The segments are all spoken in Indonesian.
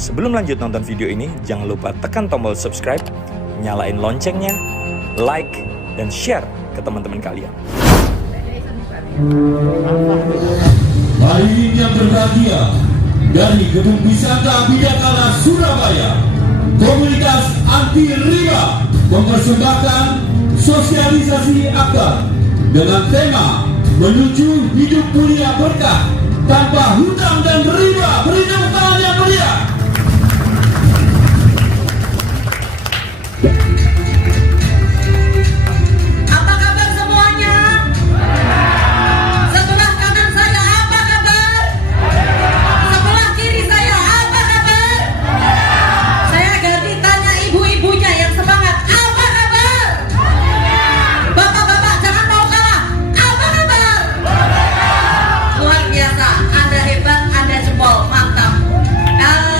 Sebelum lanjut nonton video ini, jangan lupa tekan tombol subscribe, nyalain loncengnya, like, dan share ke teman-teman kalian. Hari ini yang berbahagia dari Gedung Wisata Bidakara Surabaya, komunitas anti riba mempersembahkan sosialisasi akbar dengan tema menuju hidup mulia berkah tanpa hutang dan riba. Beri tepuk tangan yang meriah. Apa kabar semuanya? Sebelah kanan saya apa kabar? Sebelah kiri saya apa kabar? Saya ganti tanya ibu-ibunya yang semangat. Apa kabar? Bapak-bapak jangan mau kalah. Apa kabar? Luar biasa. Anda hebat, Anda jempol. Mantap.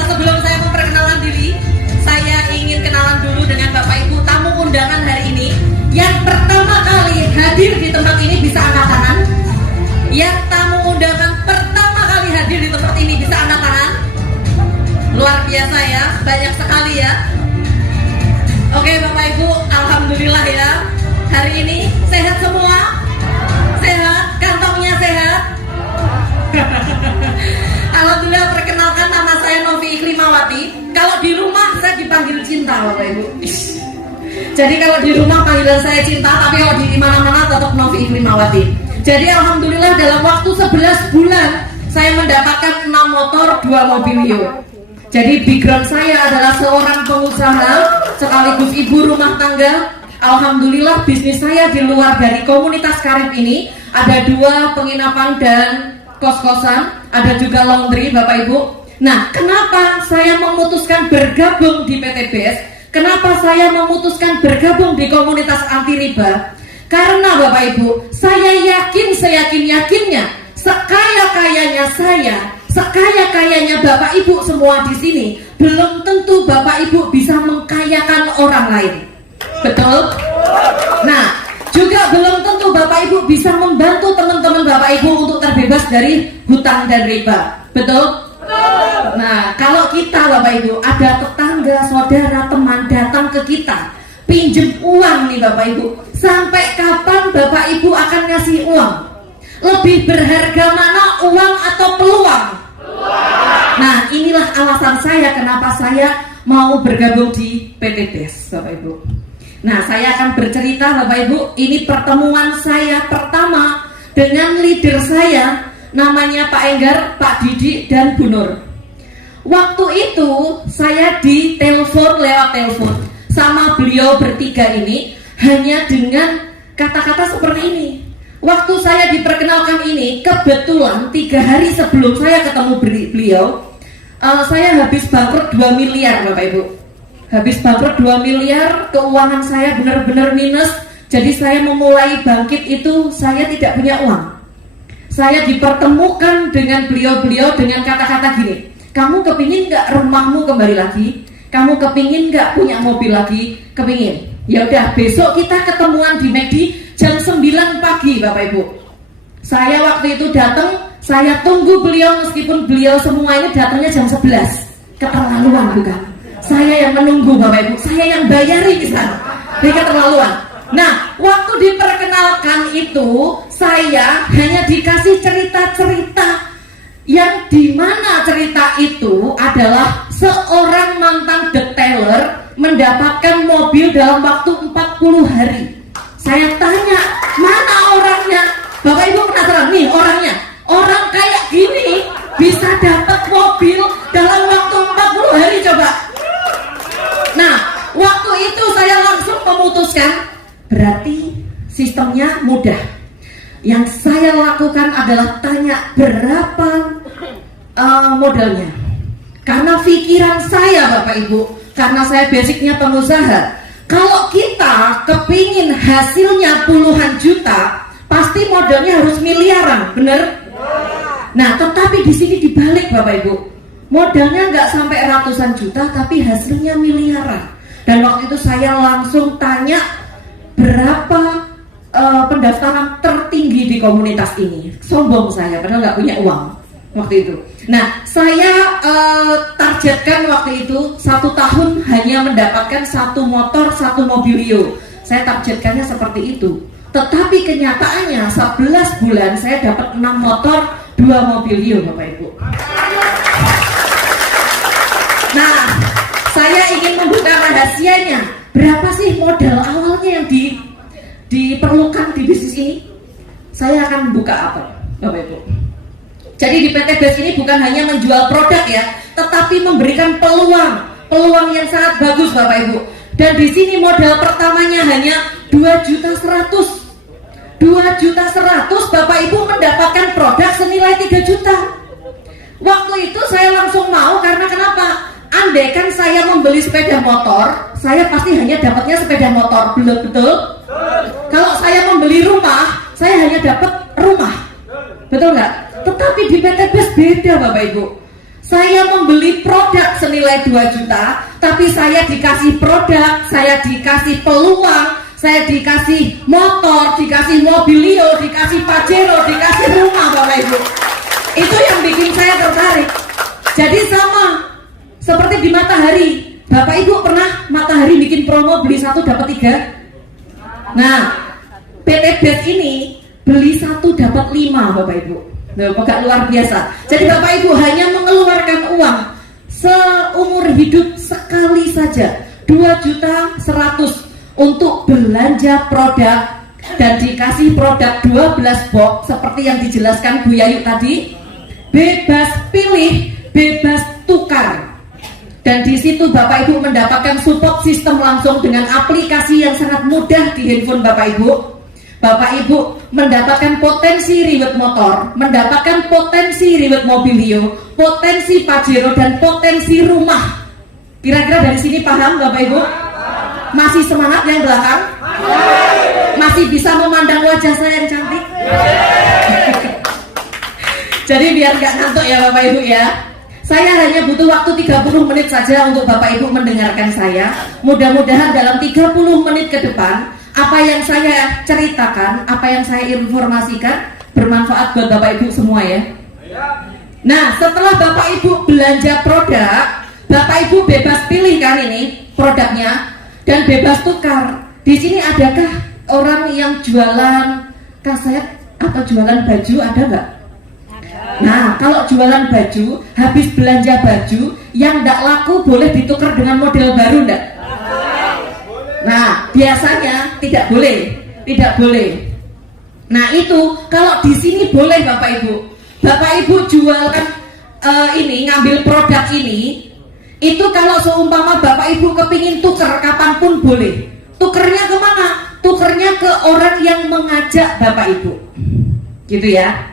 Sebelum saya memperkenalkan diri, saya ingin kenalan dulu dengan Bapak Ibu tamu undangan hari ini. Yang pertama kali hadir di tempat ini bisa angkat tangan. Yang tamu undangan pertama kali hadir di tempat ini bisa angkat tangan. Luar biasa ya, banyak sekali ya. Oke Bapak Ibu, alhamdulillah ya. Hari ini sehat semua? Sehat? Kantongnya sehat? Alhamdulillah, perkenalkan nama saya Novi Iklimawati. Kalau di rumah saya dipanggil Cinta Bapak Ibu. Jadi kalau di rumah panggilan saya Cinta, tapi kalau di mana-mana tetap Novi Iklimawati. Jadi alhamdulillah dalam waktu 11 bulan saya mendapatkan 6 motor, 2 mobil Mio. Jadi background saya adalah seorang pengusaha sekaligus ibu rumah tangga. Alhamdulillah bisnis saya di luar dari komunitas karib ini ada 2 penginapan dan kos-kosan, ada juga laundry Bapak Ibu. Nah, kenapa saya memutuskan bergabung di PTBS? Kenapa saya memutuskan bergabung di komunitas anti riba? Karena Bapak Ibu, saya yakin seyakin-yakinnya, sekaya-kayanya saya, sekaya-kayanya Bapak Ibu semua di sini, belum tentu Bapak Ibu bisa mengkayakan orang lain. Betul? Nah, juga belum tentu Bapak Ibu bisa membantu teman-teman Bapak Ibu untuk terbebas dari hutang dan riba. Betul? Nah, kalau kita Bapak Ibu ada tetangga, saudara, teman datang ke kita pinjem uang nih Bapak Ibu, sampai kapan Bapak Ibu akan ngasih uang? Lebih berharga mana, uang atau peluang? Nah, inilah alasan saya kenapa saya mau bergabung di PTBS Bapak Ibu. Nah, saya akan bercerita Bapak Ibu, ini pertemuan saya pertama dengan leader saya, namanya Pak Enggar, Pak Didi, dan Bu Nur. Waktu itu saya ditelepon lewat telepon sama beliau bertiga ini hanya dengan kata-kata seperti ini. Waktu saya diperkenalkan ini, kebetulan 3 hari sebelum saya ketemu beliau, saya habis bangkrut 2 miliar Bapak Ibu. Habis bangkrut 2 miliar, keuangan saya benar-benar minus. Jadi saya memulai bangkit itu saya tidak punya uang. Saya dipertemukan dengan beliau-beliau dengan kata-kata gini, kamu kepingin nggak rumahmu kembali lagi? Kamu kepingin nggak punya mobil lagi? Kepingin? Ya udah, besok kita ketemuan di McD jam 9 pagi Bapak Ibu. Saya waktu itu datang, saya tunggu beliau meskipun beliau semua ini datangnya jam 11. Keterlaluan bukan? Saya yang menunggu Bapak Ibu, saya yang bayari di sana. Ini keterlaluan. Nah, waktu diperkenalkan itu saya hanya dikasih cerita-cerita yang dimana cerita itu adalah seorang mantan detailer mendapatkan mobil dalam waktu 40 hari. Saya tanya, mana orangnya? Bapak Ibu penasaran nih orangnya? Orang kayak gini bisa dapat mobil dalam waktu 40 hari coba. Nah, waktu itu saya langsung memutuskan, berarti sistemnya mudah. Yang saya lakukan adalah tanya berapa modalnya. Karena pikiran saya Bapak Ibu, karena saya basicnya pengusaha, kalau kita kepingin hasilnya puluhan juta, pasti modalnya harus miliaran, bener? Nah, tetapi di sini dibalik Bapak Ibu, modalnya nggak sampai ratusan juta, tapi hasilnya miliaran. Dan waktu itu saya langsung tanya berapa pendaftaran tertinggi di komunitas ini. Sombong saya, padahal nggak punya uang. waktu itu. Nah, saya targetkan waktu itu 1 tahun hanya mendapatkan 1 motor, 1 mobilio. Saya targetkannya seperti itu. Tetapi kenyataannya 11 bulan saya dapat 6 motor, 2 mobilio, Bapak Ibu. Nah, saya ingin membuka rahasianya. Berapa sih modal awalnya yang diperlukan di bisnis ini? Saya akan buka apa, Bapak Ibu? Jadi di PT BES ini bukan hanya menjual produk ya, tetapi memberikan peluang yang sangat bagus, Bapak Ibu. Dan di sini modal pertamanya hanya 2.100.000. 2.100.000 Bapak Ibu mendapatkan produk senilai 3 juta. Waktu itu saya langsung mau karena kenapa? Andaikan saya membeli sepeda motor, saya pasti hanya dapatnya sepeda motor, betul? Kalau saya membeli rumah, saya hanya dapat rumah, betul nggak? Tetapi di PT BES beda, Bapak Ibu. Saya membeli produk senilai 2 juta, tapi saya dikasih produk, saya dikasih peluang, saya dikasih motor, dikasih mobilio, dikasih pajero, dikasih rumah, Bapak Ibu. Itu yang bikin saya tertarik. Jadi sama seperti di Matahari. Bapak Ibu pernah Matahari bikin promo beli 1 dapat 3? Nah, PT BES ini beli 1 dapat 5, Bapak Ibu. Agak luar biasa. Jadi Bapak Ibu hanya mengeluarkan uang seumur hidup sekali saja 2.100.000 untuk belanja produk dan dikasih produk 12 box seperti yang dijelaskan Bu Yayu tadi. Bebas pilih, bebas tukar. Dan di situ Bapak Ibu mendapatkan support sistem langsung dengan aplikasi yang sangat mudah di handphone Bapak Ibu. Bapak Ibu mendapatkan potensi reward motor, mendapatkan potensi reward mobilio, potensi pajero dan potensi rumah. Kira-kira dari sini paham Bapak Ibu? Masih semangat yang belakang? Masih bisa memandang wajah saya yang cantik? Jadi biar gak ngantuk ya Bapak Ibu ya. Saya hanya butuh waktu 30 menit saja untuk Bapak Ibu mendengarkan saya. Mudah-mudahan dalam 30 menit ke depan apa yang saya ceritakan, apa yang saya informasikan bermanfaat buat Bapak Ibu semua ya. Nah, setelah Bapak Ibu belanja produk, Bapak Ibu bebas pilih kan ini produknya dan bebas tukar. Di sini adakah orang yang jualan kaset atau jualan baju, ada nggak? Nah, kalau jualan baju, habis belanja baju yang tidak laku boleh ditukar dengan model baru enggak? Nah, biasanya tidak boleh. Nah, itu kalau di sini boleh Bapak Ibu. Bapak Ibu jualkan ini, ngambil produk ini, itu kalau seumpama Bapak Ibu kepingin tuker kapanpun boleh. Tukernya kemana? Tukernya ke orang yang mengajak Bapak Ibu, gitu ya.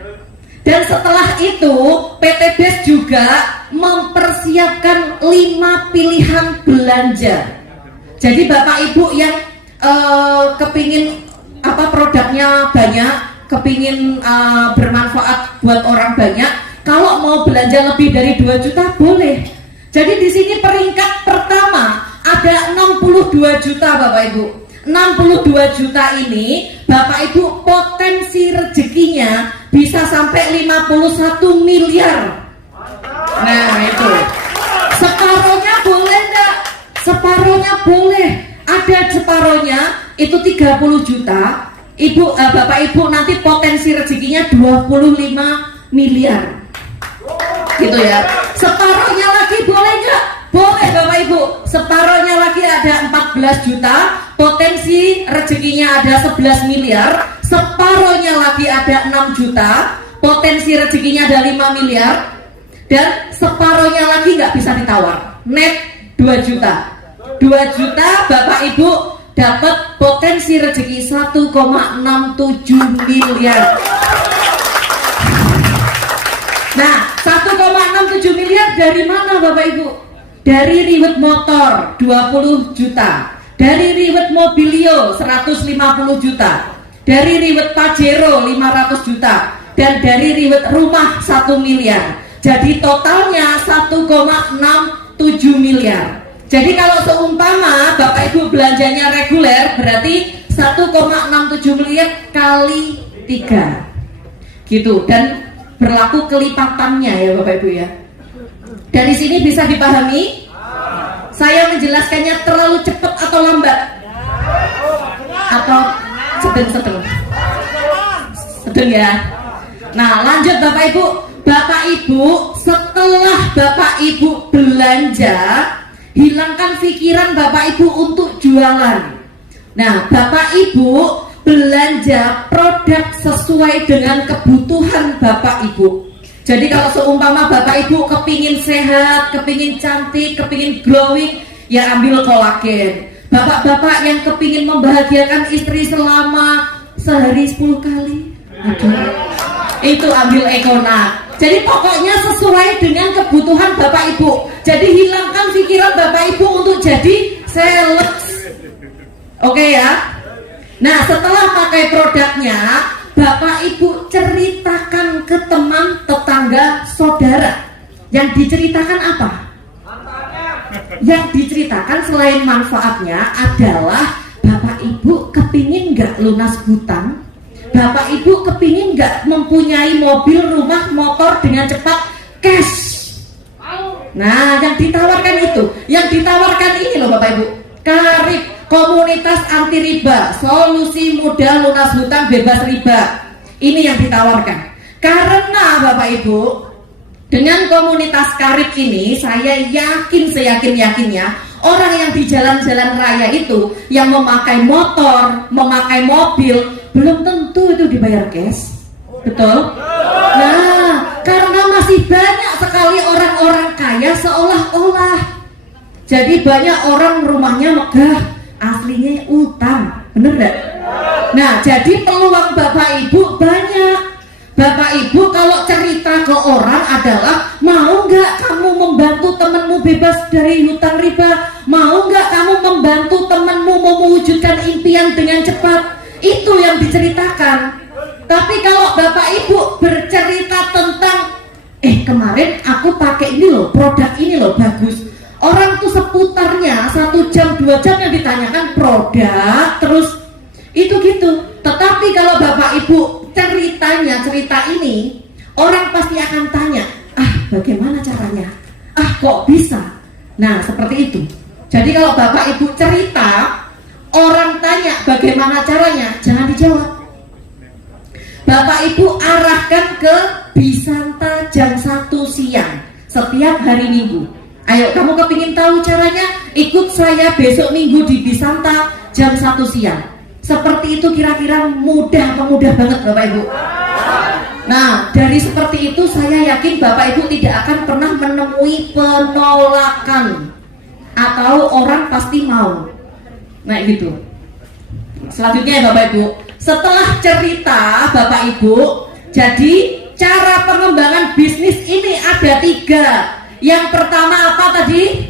Dan setelah itu PT BES juga mempersiapkan 5 pilihan belanja. Jadi Bapak Ibu yang kepingin produknya banyak, kepingin bermanfaat buat orang banyak, kalau mau belanja lebih dari 2 juta boleh. Jadi di sini peringkat pertama ada 62 juta Bapak Ibu. 62 juta ini Bapak Ibu potensi rezekinya bisa sampai 51 miliar. Nah itu separohnya boleh enggak? Separohnya boleh. Ada separohnya itu 30 juta. Bapak Ibu nanti potensi rezekinya 25 miliar. Gitu ya. Separohnya lagi boleh enggak? Boleh Bapak Ibu. Separohnya lagi ada 14 juta. Potensi rezekinya ada 11 miliar. Separohnya lagi ada 6 juta. Potensi rezekinya ada 5 miliar. Dan separohnya lagi nggak bisa ditawar. Net 2 juta. 2 juta Bapak Ibu dapat potensi rezeki 1,67 miliar. Nah, 1,67 miliar dari mana Bapak Ibu? Dari reward motor 20 juta, dari reward mobilio 150 juta, dari reward pajero 500 juta, dan dari reward rumah 1 miliar. Jadi totalnya 1,67 miliar. Jadi kalau seumpama Bapak Ibu belanjanya reguler, berarti 1,67 miliar kali 3 gitu. Dan berlaku kelipatannya ya Bapak Ibu ya. Dari sini bisa dipahami? Saya menjelaskannya terlalu cepat atau lambat? Atau sedang-sedang? Sedang ya. Nah lanjut Bapak Ibu. Bapak Ibu, setelah Bapak Ibu belanja, hilangkan pikiran Bapak Ibu untuk jualan. Nah Bapak Ibu belanja produk sesuai dengan kebutuhan Bapak Ibu. Jadi kalau seumpama Bapak Ibu kepingin sehat, kepingin cantik, kepingin glowing, ya ambil kolagen. Bapak-bapak yang kepingin membahagiakan istri selama sehari 10 kali, aduh, itu ambil Econa. Jadi pokoknya sesuai dengan kebutuhan Bapak Ibu. Jadi hilangkan pikiran Bapak Ibu untuk jadi sales. Oke ya. Nah setelah pakai produknya, Bapak Ibu ceritakan ke teman, tetangga, saudara. Yang diceritakan apa? Yang diceritakan selain manfaatnya adalah Bapak Ibu kepingin nggak lunas hutang? Bapak Ibu kepingin nggak mempunyai mobil, rumah, motor dengan cepat cash? Nah yang ditawarkan itu, yang ditawarkan ini loh Bapak Ibu, Karib, komunitas anti riba, solusi mudah lunas hutang bebas riba. Ini yang ditawarkan. Karena Bapak Ibu, dengan komunitas Karib ini, saya yakin seyakin-yakinnya orang yang di jalan-jalan raya itu yang memakai motor, memakai mobil, belum tentu itu dibayar cash. Betul? Nah, karena masih banyak sekali orang-orang kaya seolah-olah. Jadi banyak orang rumahnya megah, aslinya utang, bener gak? Nah jadi peluang Bapak Ibu banyak. Bapak Ibu kalau cerita ke orang adalah, mau gak kamu membantu temanmu bebas dari hutang riba? Mau gak kamu membantu temanmu mewujudkan impian dengan cepat? Itu yang diceritakan. Tapi kalau Bapak Ibu bercerita tentang, kemarin aku pakai ini loh, produk ini loh bagus, orang tuh seputarnya 1 jam 2 jam yang ditanyakan produk terus itu gitu. Tetapi kalau Bapak Ibu cerita ini, orang pasti akan tanya, bagaimana caranya? Kok bisa? Nah seperti itu. Jadi kalau Bapak Ibu cerita, orang tanya bagaimana caranya, jangan dijawab. Bapak Ibu arahkan ke Bisanta jam 1 siang setiap hari Minggu. Ayo kamu kepingin tahu caranya, ikut saya besok Minggu di Bisanta jam 1 siang. Seperti itu kira-kira mudah banget Bapak Ibu. Nah dari seperti itu saya yakin Bapak Ibu tidak akan pernah menemui penolakan, atau orang pasti mau. Nah gitu. Selanjutnya ya Bapak Ibu, setelah cerita Bapak Ibu, jadi cara pengembangan bisnis ini ada 3. Yang pertama apa tadi?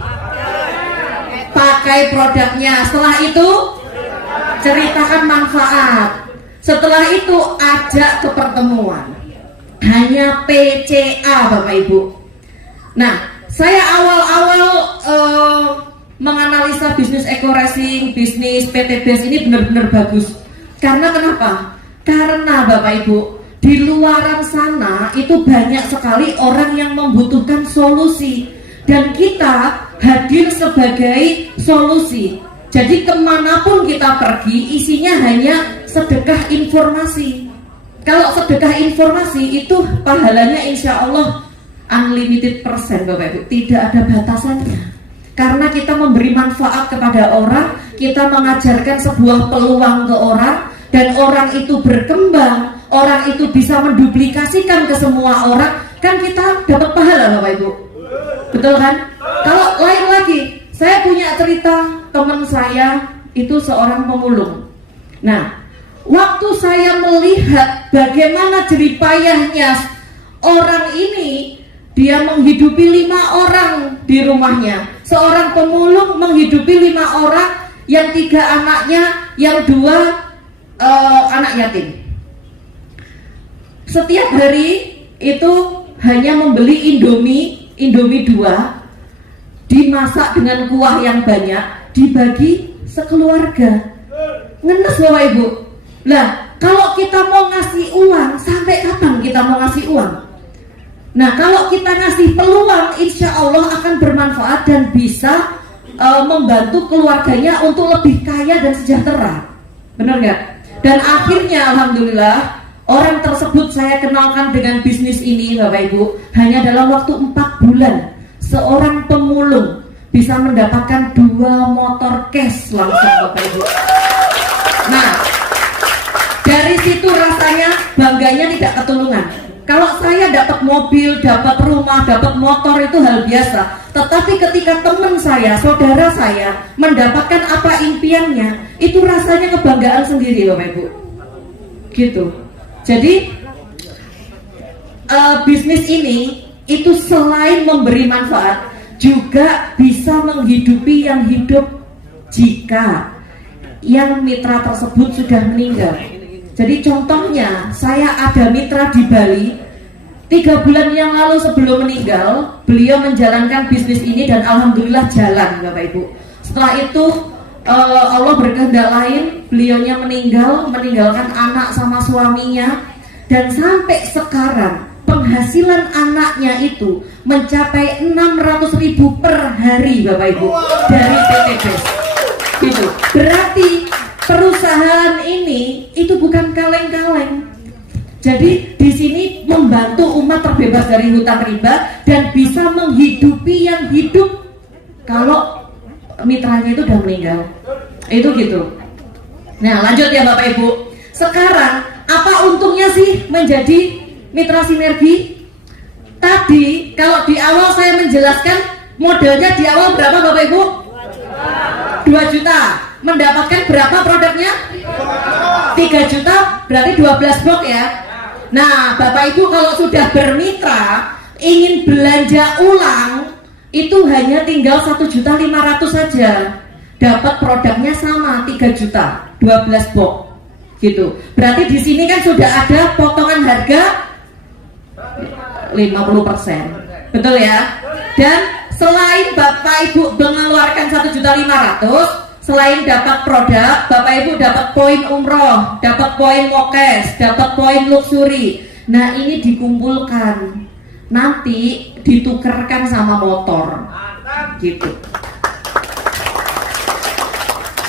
Pakai produknya. Setelah itu ceritakan manfaat. Setelah itu ajak ke pertemuan. Hanya PCA Bapak Ibu. Nah saya awal-awal menganalisa bisnis Eco Racing, bisnis PT BES ini benar-benar bagus. Karena kenapa? Karena Bapak Ibu, di luaran sana itu banyak sekali orang yang membutuhkan solusi, dan kita hadir sebagai solusi. Jadi kemanapun kita pergi, isinya hanya sedekah informasi. Kalau sedekah informasi itu pahalanya insya Allah unlimited persen Bapak Ibu, tidak ada batasannya. Karena kita memberi manfaat kepada orang, kita mengajarkan sebuah peluang ke orang, dan orang itu berkembang, orang itu bisa menduplikasikan ke semua orang, kan kita dapat pahala Bapak Ibu. Betul kan? Kalau lain lagi, saya punya cerita teman saya itu seorang pemulung. Nah, waktu saya melihat bagaimana jeripayahnya orang ini, dia menghidupi 5 orang di rumahnya. Seorang pemulung menghidupi 5 orang, yang 3 anaknya, yang 2 anak yatim. Setiap hari itu hanya membeli Indomie 2, dimasak dengan kuah yang banyak, dibagi sekeluarga. Ngenes Bapak Ibu. Nah, kalau kita mau ngasih uang, sampai kapan kita mau ngasih uang? Nah, kalau kita ngasih peluang, insya Allah akan bermanfaat dan bisa membantu keluarganya untuk lebih kaya dan sejahtera. Benar nggak? Dan akhirnya alhamdulillah orang tersebut saya kenalkan dengan bisnis ini, Bapak Ibu. Hanya dalam waktu 4 bulan seorang pemulung bisa mendapatkan 2 motor cash langsung, Bapak Ibu. Nah, dari situ rasanya bangganya tidak ketulungan. Kalau saya dapat mobil, dapat rumah, dapat motor itu hal biasa. Tetapi ketika teman saya, saudara saya mendapatkan apa impiannya, itu rasanya kebanggaan sendiri, Bapak Ibu. Gitu. Jadi bisnis ini itu selain memberi manfaat, juga bisa menghidupi yang hidup jika yang mitra tersebut sudah meninggal. Jadi contohnya, saya ada mitra di Bali, 3 bulan yang lalu sebelum meninggal, beliau menjalankan bisnis ini dan alhamdulillah jalan, Bapak Ibu. Setelah itu Allah berkehendak lain, beliaunya meninggalkan anak sama suaminya, dan sampai sekarang penghasilan anaknya itu mencapai 600.000 per hari, Bapak Ibu, dari PTBes. Gitu. Berarti perusahaan ini itu bukan kaleng-kaleng. Jadi di sini membantu umat terbebas dari hutang riba dan bisa menghidupi yang hidup kalau mitranya itu udah meninggal. Itu gitu. Nah, lanjut ya Bapak Ibu. Sekarang apa untungnya sih menjadi mitra sinergi? Tadi kalau di awal saya menjelaskan modalnya di awal berapa Bapak Ibu? 2 juta. Mendapatkan berapa produknya? 3 juta, berarti 12 box ya. Nah, Bapak Ibu kalau sudah bermitra, ingin belanja ulang, itu hanya tinggal 1.500.000 saja. Dapat produknya sama 3 juta, 12 box. Gitu. Berarti di sini kan sudah ada potongan harga 50%. Betul ya? Dan selain Bapak Ibu mengeluarkan 1.500.000, selain dapat produk, Bapak Ibu dapat poin umroh, dapat poin mokes, dapat poin luxury. Nah, ini dikumpulkan, nanti ditukerkan sama motor, gitu.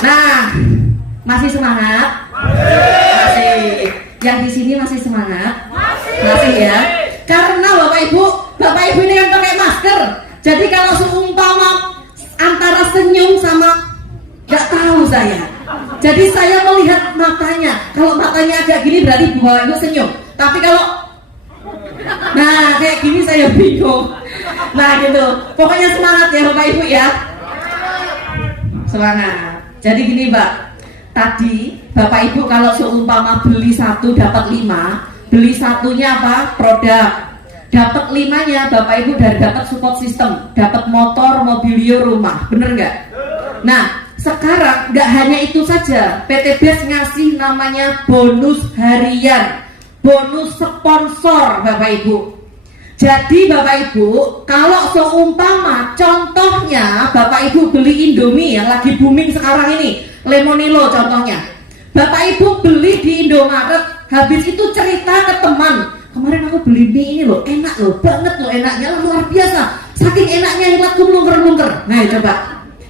Nah, masih semangat? Masih. Yang di sini masih semangat? Masih ya. Karena Bapak Ibu ini kan pakai masker. Jadi kalau seumpama antara senyum sama nggak tahu saya. Jadi saya melihat matanya. Kalau matanya agak gini berarti Bapak Ibu senyum. Tapi kalau kayak gini saya bingung. Nah gitu. Pokoknya semangat ya Bapak Ibu ya. Semangat. Jadi gini Mbak. Tadi Bapak Ibu kalau seumpama beli 1 dapat 5, beli satunya apa? Produk. Dapat 5-nya Bapak Ibu dari dapat support system, dapat motor, mobilio, rumah. Bener nggak? Nah, sekarang nggak hanya itu saja, PTBes ngasih namanya bonus harian, bonus sponsor Bapak Ibu. Jadi Bapak Ibu, kalau seumpama contohnya Bapak Ibu beli Indomie yang lagi booming sekarang ini, Lemonilo contohnya, Bapak Ibu beli di Indomaret, habis itu cerita ke teman, kemarin aku beli mie ini loh, enak loh, banget loh enaknya, luar biasa, saking enaknya hematku melungker-lungker. Nah coba,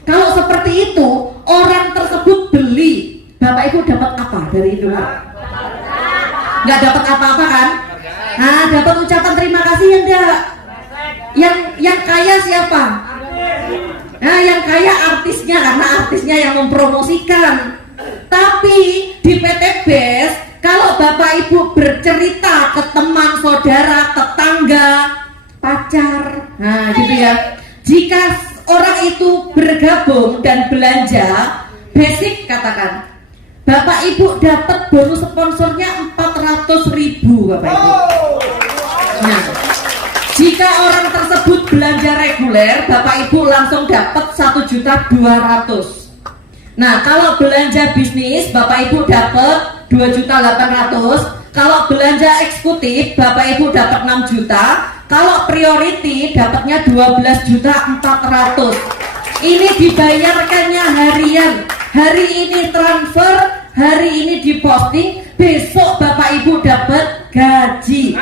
kalau seperti itu, orang tersebut beli, Bapak Ibu dapat apa dari Indomaret? Nggak dapat apa-apa kan? Nah, dapat ucapan terima kasih ya enggak? Yang kaya siapa? Nah, yang kaya artisnya, karena artisnya yang mempromosikan. Tapi di PTBes, kalau Bapak Ibu bercerita ke teman, saudara, tetangga, pacar, nah gitu ya. Jika orang itu bergabung dan belanja, basic katakan, Bapak Ibu dapat bonus sponsornya 400.000 Bapak Ibu. Nah, jika orang tersebut belanja reguler, Bapak Ibu langsung dapat 1.200.000. Nah, kalau belanja bisnis, Bapak Ibu dapat 2.800.000. Kalau belanja eksekutif, Bapak Ibu dapat 6 juta. Kalau priority dapatnya 12.400.000. Ini dibayarkannya harian. Hari ini transfer, hari ini diposting, besok Bapak Ibu dapat gaji.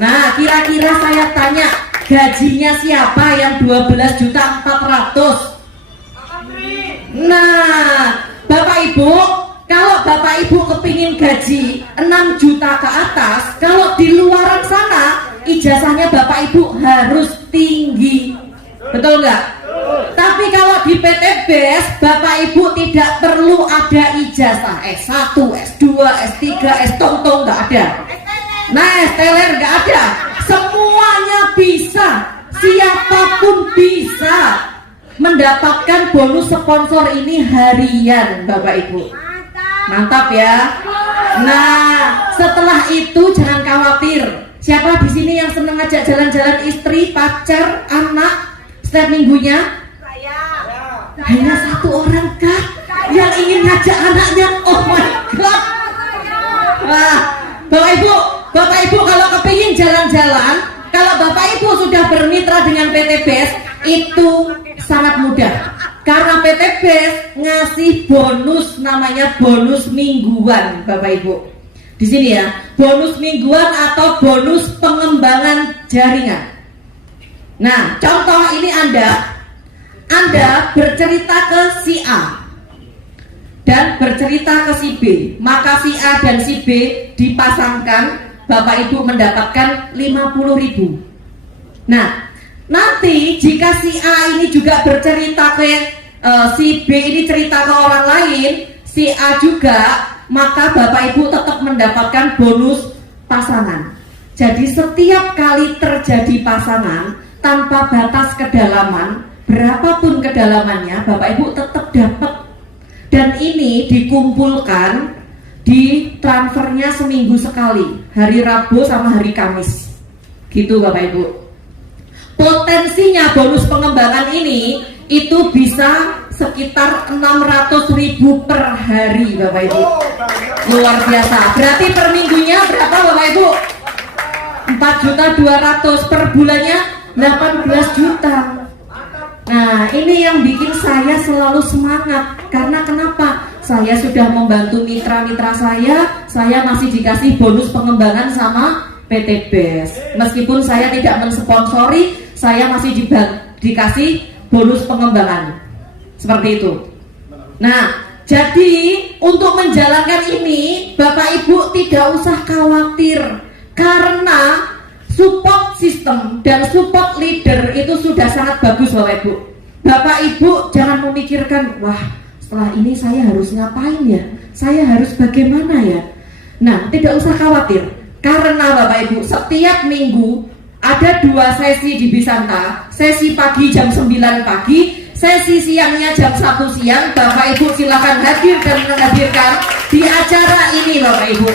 Nah, kira-kira saya tanya, gajinya siapa yang 12.400.000? Nah, Bapak Ibu, kalau Bapak Ibu kepingin gaji 6 juta ke atas, kalau di luaran sana ijazahnya Bapak Ibu harus tinggi. Betul nggak? Tapi kalau di PT BES Bapak Ibu tidak perlu ada ijazah S1, S2, S3, S-tong-tong, nggak ada. Nah, STLR nggak ada. Semuanya bisa, siapapun bisa mendapatkan bonus sponsor ini harian, Bapak Ibu. Mantap ya. Nah, setelah itu jangan khawatir. Siapa di sini yang seneng ngajak jalan-jalan istri, pacar, anak setiap minggunya? Hanya satu orang kah yang ingin ngajak anaknya? Oh my god. Wah, Bapak Ibu kalau kepingin jalan-jalan, kalau Bapak Ibu sudah bermitra dengan PT BES, itu sangat mudah. Karena PT BES ngasih bonus, namanya bonus mingguan, Bapak Ibu. Di sini ya, bonus mingguan atau bonus pengembangan jaringan. Nah, contoh ini Anda bercerita ke si A dan bercerita ke si B, maka si A dan si B dipasangkan, Bapak Ibu mendapatkan 50.000. Nah, nanti jika si A ini juga bercerita ke si B ini cerita ke orang lain, si A juga, maka Bapak Ibu tetap mendapatkan bonus pasangan. Jadi setiap kali terjadi pasangan tanpa batas kedalaman, berapapun kedalamannya, Bapak Ibu tetap dapat. Dan ini dikumpulkan, di transfernya seminggu sekali, hari Rabu sama hari Kamis. Gitu Bapak Ibu. Potensinya bonus pengembangan ini itu bisa sekitar 600.000 per hari, Bapak Ibu. Luar biasa. Berarti per minggunya berapa Bapak Ibu? 4.200.000, per bulannya 18 juta. Nah, ini yang bikin saya selalu semangat. Karena kenapa? Saya sudah membantu mitra-mitra saya masih dikasih bonus pengembangan sama PT BES. Meskipun saya tidak mensponsori, saya masih dikasih bonus pengembangan. Seperti itu. Nah, jadi untuk menjalankan ini, Bapak Ibu tidak usah khawatir. Karena support system dan support leader itu sudah sangat bagus Bapak Ibu. Bapak Ibu jangan memikirkan, wah setelah ini saya harus ngapain ya? Saya harus bagaimana ya? Nah, tidak usah khawatir. Karena Bapak Ibu setiap minggu ada 2 sesi di Bisanta. Sesi pagi jam 9 pagi, sesi siangnya jam 1 siang. Bapak Ibu silakan hadir dan menghadirkan di acara ini Bapak Ibu.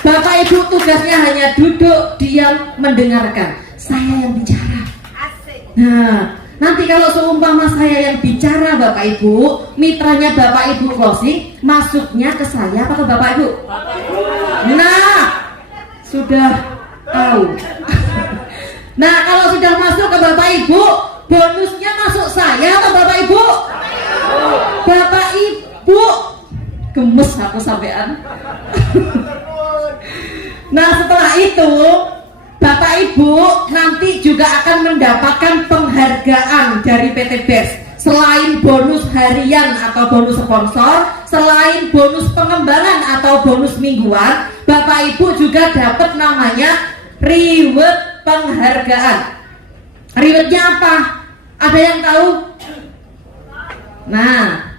Bapak Ibu tugasnya hanya duduk, diam, mendengarkan. Saya yang bicara. Nah, nanti kalau seumpama saya yang bicara Bapak Ibu, mitranya Bapak Ibu closing, masuknya ke saya apa ke Bapak Ibu? Nah, sudah tahu. Nah, kalau sudah masuk ke Bapak Ibu, bonusnya masuk saya atau Bapak Ibu? Bapak Ibu, gemes aku sampean. Nah, setelah itu Bapak Ibu nanti juga akan mendapatkan penghargaan dari PT BES. Selain bonus harian atau bonus sponsor, selain bonus pengembangan atau bonus mingguan, Bapak Ibu juga dapat namanya reward penghargaan. Rewardnya apa? Ada yang tahu? Nah,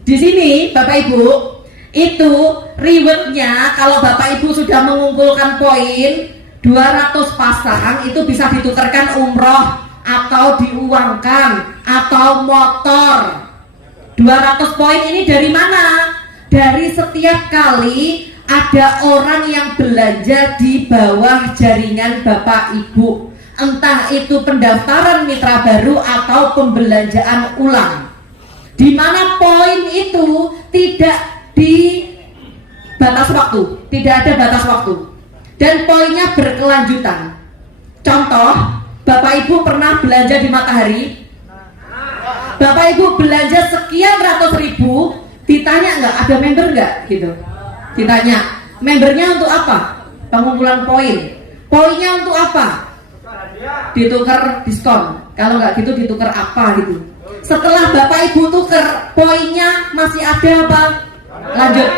di sini Bapak Ibu, itu rewardnya kalau Bapak Ibu sudah mengumpulkan poin 200 pasang, itu bisa ditukarkan umroh atau diuangkan atau motor. 200 poin ini dari mana? Dari setiap kali ada orang yang belanja di bawah jaringan Bapak Ibu, entah itu pendaftaran mitra baru atau pembelanjaan ulang, di mana poin itu tidak di batas waktu, tidak ada batas waktu, dan poinnya berkelanjutan. Contoh, Bapak Ibu pernah belanja di Matahari, Bapak Ibu belanja sekian ratus ribu, ditanya nggak ada member nggak gitu, ditanya membernya untuk apa? Pengumpulan poin. Poinnya untuk apa? Ditukar diskon. Kalau nggak gitu ditukar apa gitu. Setelah Bapak Ibu tuker, poinnya masih ada apa? Lanjut.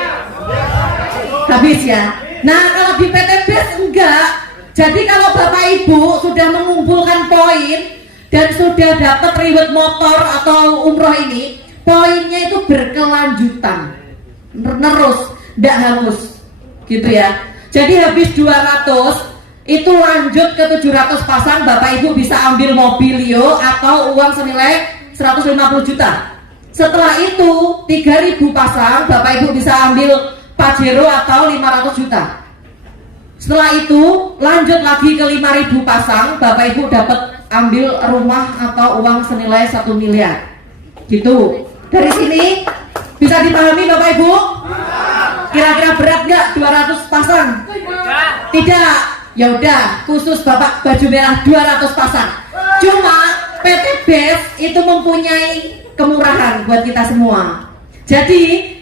Habis ya. Nah kalau di PT BES enggak. Jadi kalau Bapak Ibu sudah mengumpulkan poin dan sudah dapat reward motor atau umroh ini, poinnya itu berkelanjutan, terus, tidak hangus, gitu ya. Jadi habis 200 itu lanjut ke 700 pasang, Bapak Ibu bisa ambil mobilio atau uang senilai 150 juta. Setelah itu 3000 pasang, Bapak Ibu bisa ambil Pajero atau 500 juta. Setelah itu lanjut lagi ke 5000 pasang, Bapak Ibu dapat ambil rumah atau uang senilai 1 miliar. Gitu. Dari sini bisa dipahami Bapak Ibu? Kira-kira berat nggak 200 pasang? Tidak. Ya udah, khusus Bapak baju merah 200 pasang. Cuma PT BES itu mempunyai kemurahan buat kita semua. Jadi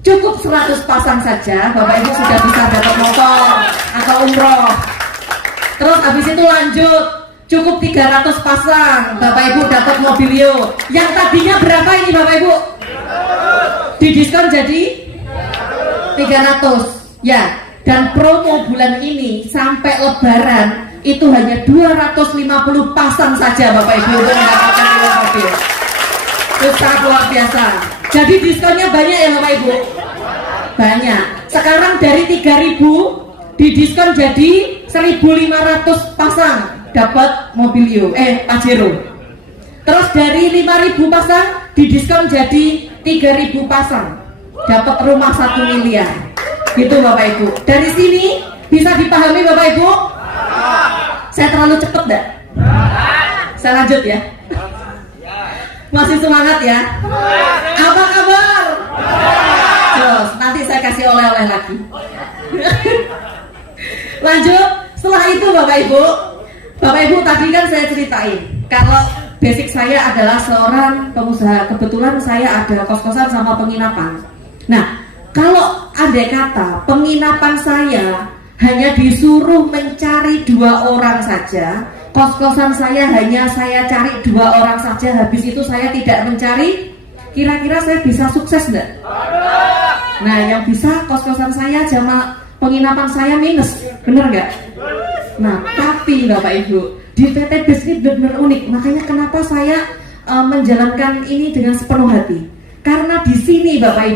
cukup 100 pasang saja Bapak Ibu sudah bisa dapat motor atau umroh. Terus habis itu lanjut, cukup 300 pasang Bapak Ibu dapat mobilio. Yang tadinya berapa ini Bapak Ibu? Didiskon jadi 300. Ya, dan promo bulan ini sampai lebaran itu hanya 250 pasang saja Bapak Ibu untuk mendapatkan mobil. Itu sangat luar biasa. Jadi diskonnya banyak ya Bapak Ibu? Banyak. Sekarang dari 3000 didiskon jadi 1500 pasang dapat mobilio, Pajero. Terus dari 5000 pasang didiskon jadi 3000 pasang dapat rumah 1 miliar. Gitu Bapak Ibu. Dari sini bisa dipahami Bapak Ibu? Saya terlalu cepat enggak? Saya lanjut ya. Masih semangat ya? Apa kabar? Terus nanti saya kasih oleh-oleh lagi. Lanjut. Setelah itu Bapak Ibu tadi kan saya ceritain kalau basic saya adalah seorang pengusaha. Kebetulan saya ada kos-kosan sama penginapan. Nah, kalau andai kata penginapan saya hanya disuruh mencari 2 orang saja, kos-kosan saya hanya saya cari 2 orang saja, habis itu saya tidak mencari, kira-kira saya bisa sukses enggak? Nah, yang bisa kos-kosan saya sama penginapan saya minus, bener nggak? Nah, tapi Bapak Ibu, di PT BES ini benar-benar unik. Makanya kenapa saya menjalankan ini dengan sepenuh hati. Karena di sini Bapak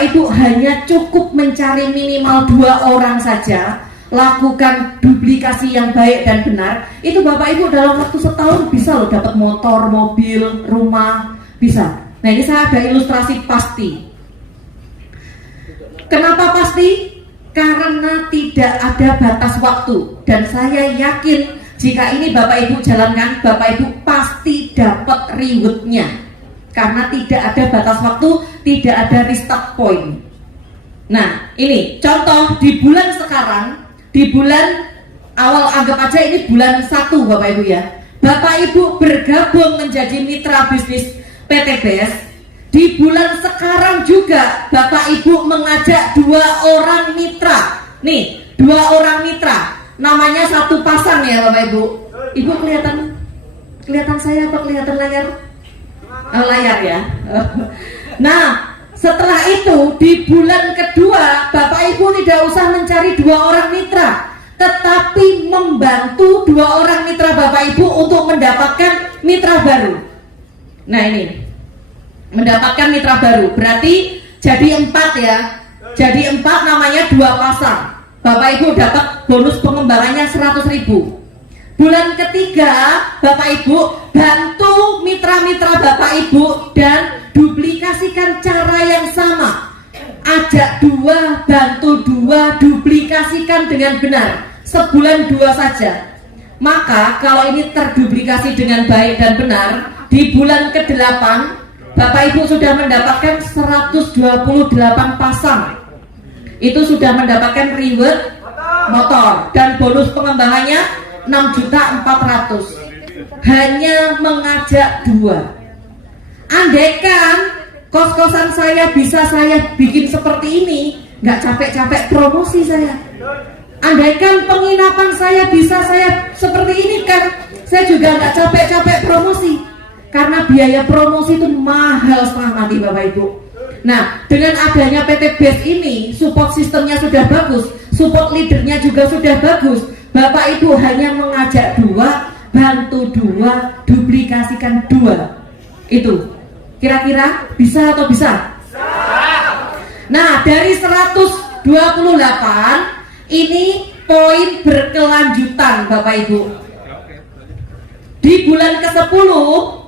Ibu hanya cukup mencari minimal 2 orang saja, lakukan duplikasi yang baik dan benar. Itu Bapak Ibu dalam waktu setahun bisa loh dapat motor, mobil, rumah, bisa. Nah, ini saya ada ilustrasi pasti. Kenapa pasti? Karena tidak ada batas waktu. Dan saya yakin jika ini Bapak Ibu jalankan, Bapak Ibu pasti dapat rewardnya. Karena tidak ada batas waktu, tidak ada restart point. Nah, ini contoh di bulan sekarang, di bulan awal, anggap aja ini bulan 1 Bapak Ibu ya. Bapak Ibu bergabung menjadi mitra bisnis PT BES. Di bulan sekarang juga Bapak Ibu mengajak 2 orang mitra. Nih, 2 orang mitra. Namanya 1 pasang ya Bapak Ibu. Ibu kelihatan saya apa kelihatan layar? Layar ya. Nah, setelah itu di bulan kedua Bapak Ibu tidak usah mencari 2 orang mitra, tetapi membantu 2 orang mitra Bapak Ibu untuk mendapatkan mitra baru. Nah, ini mendapatkan mitra baru berarti jadi 4 ya. Jadi 4 namanya 2 pasang. Bapak Ibu dapat bonus pengembangannya 100.000. Bulan ketiga Bapak Ibu bantu mitra-mitra Bapak Ibu dan duplikasikan cara yang sama. Ajak 2, bantu 2, duplikasikan dengan benar. Sebulan 2 saja. Maka kalau ini terduplikasi dengan baik dan benar, di bulan ke-8 Bapak Ibu sudah mendapatkan 128 pasang. Itu sudah mendapatkan reward motor dan bonus pengembangannya 6.400.000. Hanya mengajak 2. Andaikan kos-kosan saya bisa saya bikin seperti ini, nggak capek-capek promosi saya. Andaikan penginapan saya bisa saya seperti ini kan, saya juga nggak capek-capek promosi. Karena biaya promosi itu mahal setengah mati Bapak Ibu. Nah, dengan adanya PT BES ini, support sistemnya sudah bagus, support leadernya juga sudah bagus. Bapak Ibu hanya mengajak 2, bantu 2, duplikasikan 2. Itu kira-kira bisa atau bisa? Nah, dari 128 ini poin berkelanjutan Bapak Ibu. Di bulan ke-10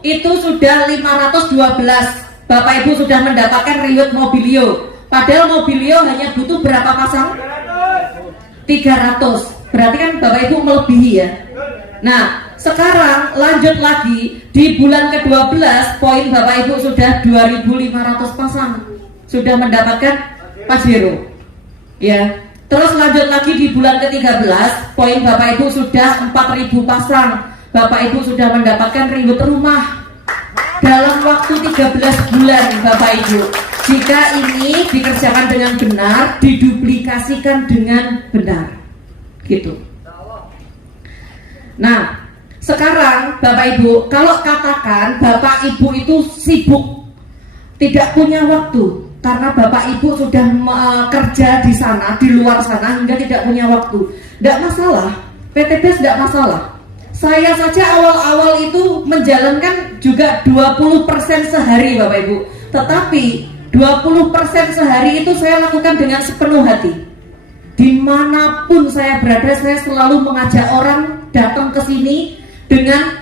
itu sudah 512. Bapak Ibu sudah mendapatkan reward Mobilio. Padahal Mobilio hanya butuh berapa pasang? 300. Berarti kan Bapak Ibu melebihi ya. Nah, sekarang lanjut lagi di bulan ke-12 poin Bapak Ibu sudah 2.500 pasang. Sudah mendapatkan Pajero. Ya. Terus lanjut lagi di bulan ke-13 poin Bapak Ibu sudah 4.000 pasang. Bapak Ibu sudah mendapatkan reward rumah dalam waktu 13 bulan Bapak Ibu. Jika ini dikerjakan dengan benar, diduplikasikan dengan benar, gitu. Nah, sekarang Bapak Ibu, kalau katakan Bapak Ibu itu sibuk, tidak punya waktu, karena Bapak Ibu sudah kerja di sana, di luar sana, hingga tidak punya waktu. Tidak masalah, PT BES tidak masalah. Saya saja awal-awal itu menjalankan juga 20% sehari Bapak Ibu. Tetapi 20% sehari itu saya lakukan dengan sepenuh hati. Dimanapun saya berada, saya selalu mengajak orang datang ke sini dengan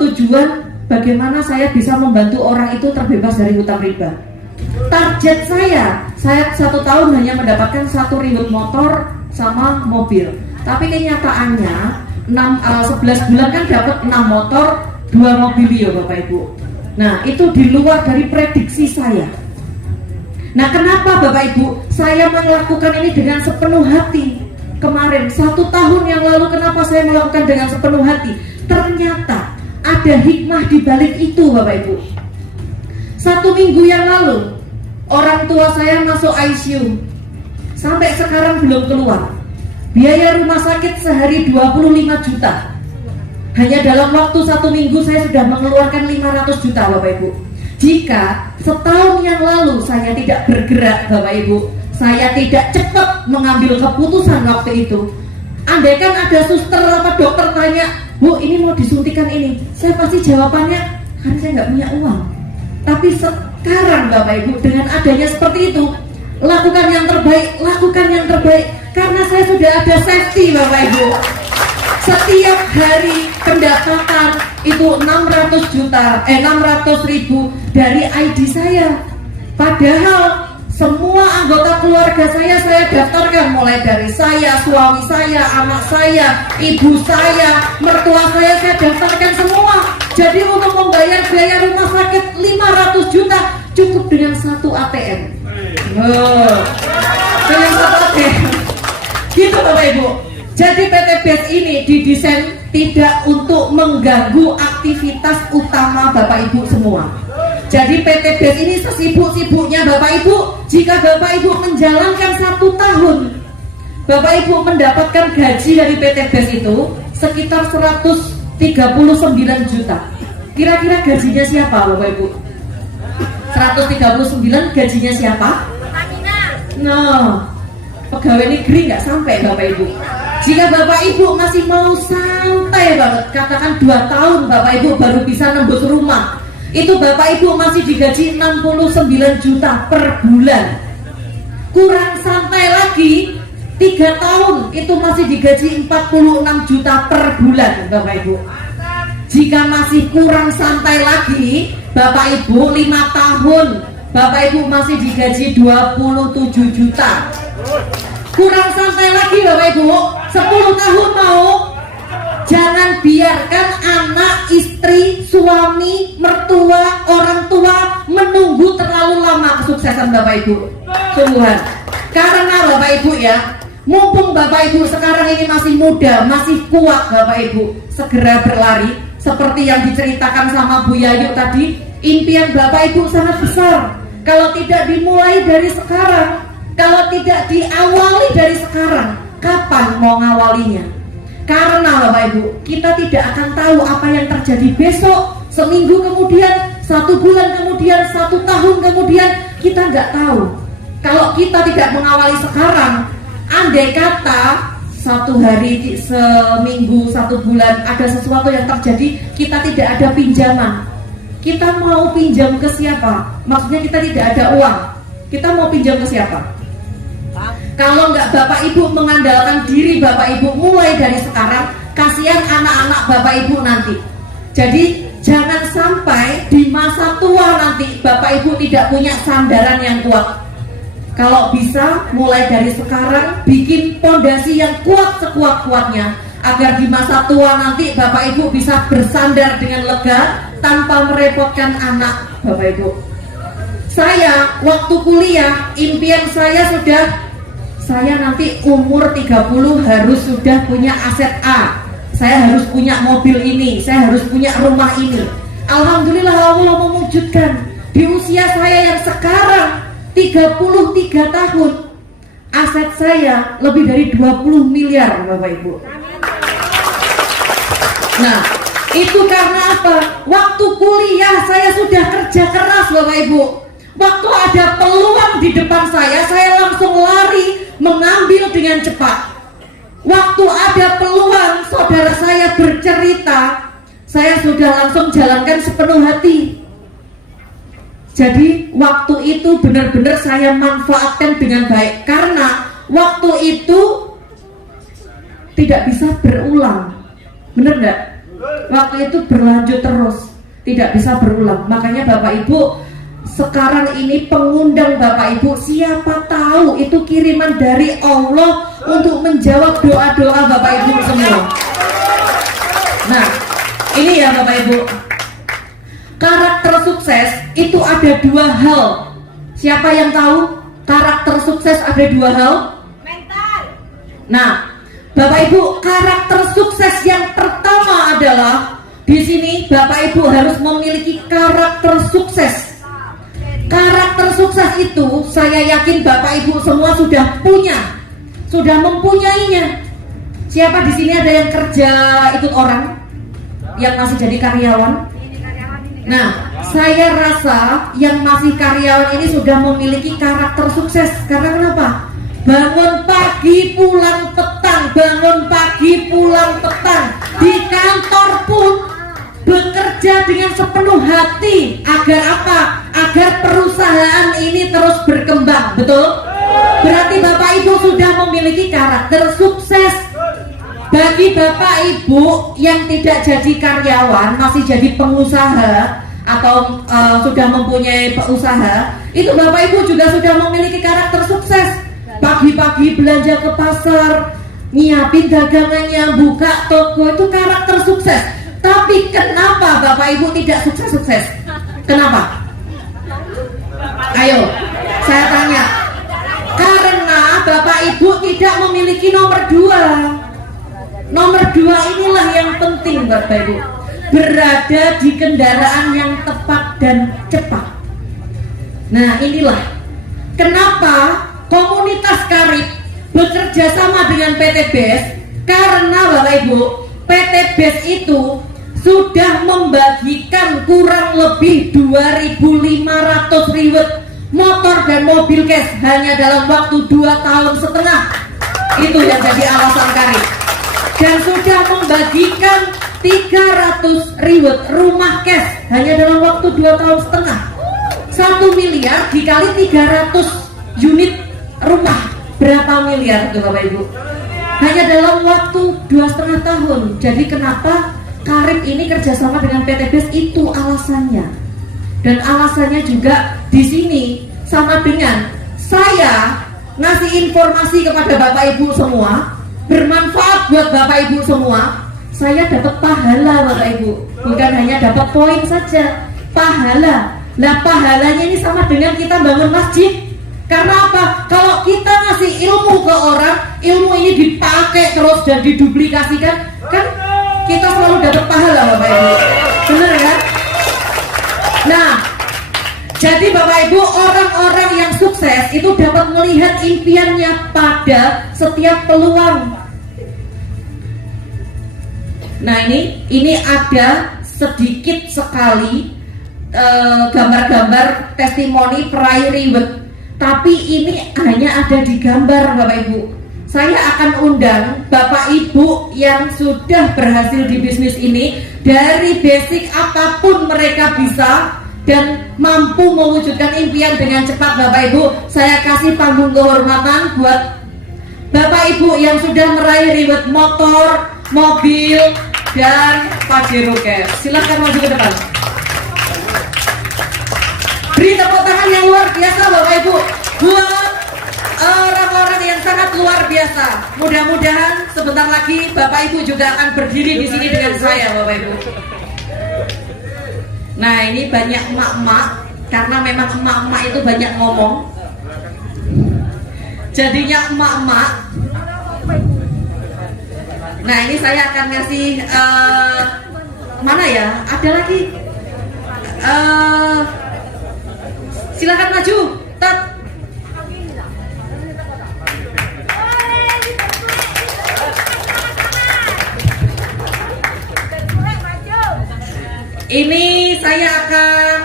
tujuan bagaimana saya bisa membantu orang itu terbebas dari hutang riba. Target saya 1 tahun hanya mendapatkan 1 reward motor sama mobil. Tapi kenyataannya 11 bulan kan dapat 6 motor, 2 mobilio Bapak Ibu. Nah, itu di luar dari prediksi saya. Nah, kenapa Bapak Ibu saya melakukan ini dengan sepenuh hati? Kemarin 1 tahun yang lalu kenapa saya melakukan dengan sepenuh hati? Ternyata ada hikmah di balik itu Bapak Ibu. 1 minggu yang lalu orang tua saya masuk ICU, sampai sekarang belum keluar. Biaya rumah sakit sehari 25 juta. Hanya dalam waktu 1 minggu saya sudah mengeluarkan 500 juta Bapak Ibu. Jika setahun yang lalu saya tidak bergerak Bapak Ibu, saya tidak cepat mengambil keputusan waktu itu, andaikan ada suster atau dokter tanya, Bu ini mau disuntikan ini, saya pasti jawabannya, karena saya nggak punya uang. Tapi sekarang Bapak Ibu dengan adanya seperti itu, lakukan yang terbaik, lakukan yang terbaik. Karena saya sudah ada safety Bapak Ibu. Setiap hari pendapatan itu 600 ribu dari ID saya. Padahal semua anggota keluarga saya daftarkan, mulai dari saya, suami saya, anak saya, ibu saya, mertua saya daftarkan semua. Jadi untuk membayar biaya rumah sakit 500 juta cukup dengan 1 ATM. Dengan 1 ATM. Gitu Bapak Ibu. Jadi PT BES ini didesain tidak untuk mengganggu aktivitas utama Bapak Ibu semua. Jadi PT BES ini sesibuk-sibuknya Bapak Ibu, jika Bapak Ibu menjalankan 1 tahun, Bapak Ibu mendapatkan gaji dari PT BES itu sekitar 139 juta. Kira-kira gajinya siapa Bapak Ibu? 139 gajinya siapa? Nah, pegawai negeri nggak sampai Bapak Ibu. Jika Bapak Ibu masih mau santai banget, katakan 2 tahun Bapak Ibu baru bisa nembus rumah, itu Bapak Ibu masih digaji 69 juta per bulan. Kurang santai lagi 3 tahun itu masih digaji 46 juta per bulan Bapak Ibu. Jika masih kurang santai lagi Bapak Ibu 5 tahun Bapak Ibu masih digaji 27 juta. Kurang santai lagi Bapak Ibu 10 tahun mau. Jangan biarkan anak, istri, suami, mertua, orang tua menunggu terlalu lama kesuksesan Bapak Ibu. Sungguhan. Karena Bapak Ibu ya, mumpung Bapak Ibu sekarang ini masih muda, masih kuat Bapak Ibu, segera berlari. Seperti yang diceritakan sama Bu Yayu tadi, impian Bapak Ibu sangat besar. Kalau tidak dimulai dari sekarang, kalau tidak diawali dari sekarang, kapan kapan mau ngawalinya. Karena Bapak Ibu, kita tidak akan tahu apa yang terjadi besok, seminggu kemudian, 1 bulan kemudian, 1 tahun kemudian, kita nggak tahu. Kalau kita tidak mengawali sekarang, andai kata 1 hari, seminggu, 1 bulan ada sesuatu yang terjadi, kita tidak ada pinjaman. Kita mau pinjam ke siapa? Maksudnya kita tidak ada uang. Kita mau pinjam ke siapa? Kalau nggak Bapak Ibu mengandalkan diri Bapak Ibu mulai dari sekarang, kasihan anak-anak Bapak Ibu nanti. Jadi jangan sampai di masa tua nanti Bapak Ibu tidak punya sandaran yang kuat. Kalau bisa mulai dari sekarang bikin pondasi yang kuat sekuat-kuatnya, agar di masa tua nanti Bapak Ibu bisa bersandar dengan lega tanpa merepotkan anak Bapak Ibu. Saya waktu kuliah, impian saya nanti umur 30 harus sudah punya aset A. Saya harus punya mobil ini, saya harus punya rumah ini. Alhamdulillah Allah mewujudkan. Di usia saya yang sekarang 33 tahun, aset saya lebih dari 20 miliar Bapak Ibu. Nah, itu karena apa? Waktu kuliah saya sudah kerja keras Bapak Ibu. Waktu ada peluang di depan saya langsung lari mengambil dengan cepat. Waktu ada peluang saudara saya bercerita, saya sudah langsung jalankan sepenuh hati. Jadi waktu itu benar-benar saya manfaatkan dengan baik, karena waktu itu tidak bisa berulang. Benar enggak? Waktu itu berlanjut terus, tidak bisa berulang. Makanya Bapak Ibu, sekarang ini pengundang Bapak Ibu, siapa tahu itu kiriman dari Allah untuk menjawab doa-doa Bapak Ibu semua. Nah, ini ya Bapak Ibu, karakter sukses itu ada 2 hal. Siapa yang tahu karakter sukses ada 2 hal? Mental. Nah, Bapak Ibu, karakter sukses yang pertama adalah di sini Bapak Ibu harus memiliki karakter sukses. Karakter sukses itu saya yakin Bapak Ibu semua sudah punya, sudah mempunyainya. Siapa di sini ada yang kerja ikut orang, yang masih jadi karyawan? Nah, saya rasa yang masih karyawan ini sudah memiliki karakter sukses. Karena kenapa? Bangun pagi pulang petang, bangun pagi pulang petang. Di kantor pun bekerja dengan sepenuh hati. Agar apa? Agar perusahaan ini terus berkembang. Betul? Berarti Bapak Ibu sudah memiliki karakter sukses. Bagi Bapak Ibu yang tidak jadi karyawan, masih jadi pengusaha atau sudah mempunyai usaha, itu Bapak Ibu juga sudah memiliki karakter sukses. Pagi-pagi belanja ke pasar, nyiapin dagangannya, buka toko, itu karakter sukses. Tapi kenapa Bapak Ibu tidak sukses-sukses? Kenapa? Ayo, saya tanya. Karena Bapak Ibu tidak memiliki nomor 2. Nomor 2 inilah yang penting Bapak Ibu. Berada di kendaraan yang tepat dan cepat. Nah, inilah kenapa komunitas Karib bekerja sama dengan PT BES. Karena Bapak Ibu, PT BES itu sudah membagikan kurang lebih 2.500 riwet motor dan mobil cash hanya dalam waktu 2,5 tahun. Itu yang jadi alasan Karib. Dan sudah membagikan 300 riwet rumah cash hanya dalam waktu 2,5 tahun. 1 miliar dikali 300 unit rumah, berapa miliar itu Bapak Ibu? Hanya dalam waktu 2,5 tahun. Jadi kenapa Karib ini kerjasama dengan PT BES, itu alasannya. Dan alasannya juga di sini sama dengan saya ngasih informasi kepada Bapak Ibu semua, bermanfaat buat Bapak Ibu semua. Saya dapat pahala Bapak Ibu, bukan hanya dapat poin saja, pahala. Nah, pahalanya ini sama dengan kita bangun masjid. Karena apa? Kalau kita ngasih ilmu ke orang, ilmu ini dipakai terus dan diduplikasikan, kan kita selalu dapat pahala Bapak Ibu. Benar kan? Nah, jadi Bapak Ibu, orang-orang yang sukses itu dapat melihat impiannya pada setiap peluang. Nah ini ada sedikit sekali gambar-gambar testimoni peraih reward, tapi ini hanya ada di gambar Bapak Ibu. Saya akan undang Bapak Ibu yang sudah berhasil di bisnis ini, dari basic apapun mereka bisa dan mampu mewujudkan impian dengan cepat Bapak Ibu. Saya kasih panggung kehormatan buat Bapak Ibu yang sudah meraih reward motor, mobil, dan Pajero Cash. Silahkan maju ke depan. Beri tepuk tangan yang luar biasa Bapak Ibu buat orang-orang yang sangat luar biasa. Mudah-mudahan sebentar lagi Bapak Ibu juga akan berdiri di sini dengan saya Bapak Ibu. Nah ini banyak emak-emak, karena memang emak-emak itu banyak ngomong, jadinya emak-emak. Nah ini saya akan ngasih mana ya? Ada lagi. Silakan maju. Tet. Ini saya akan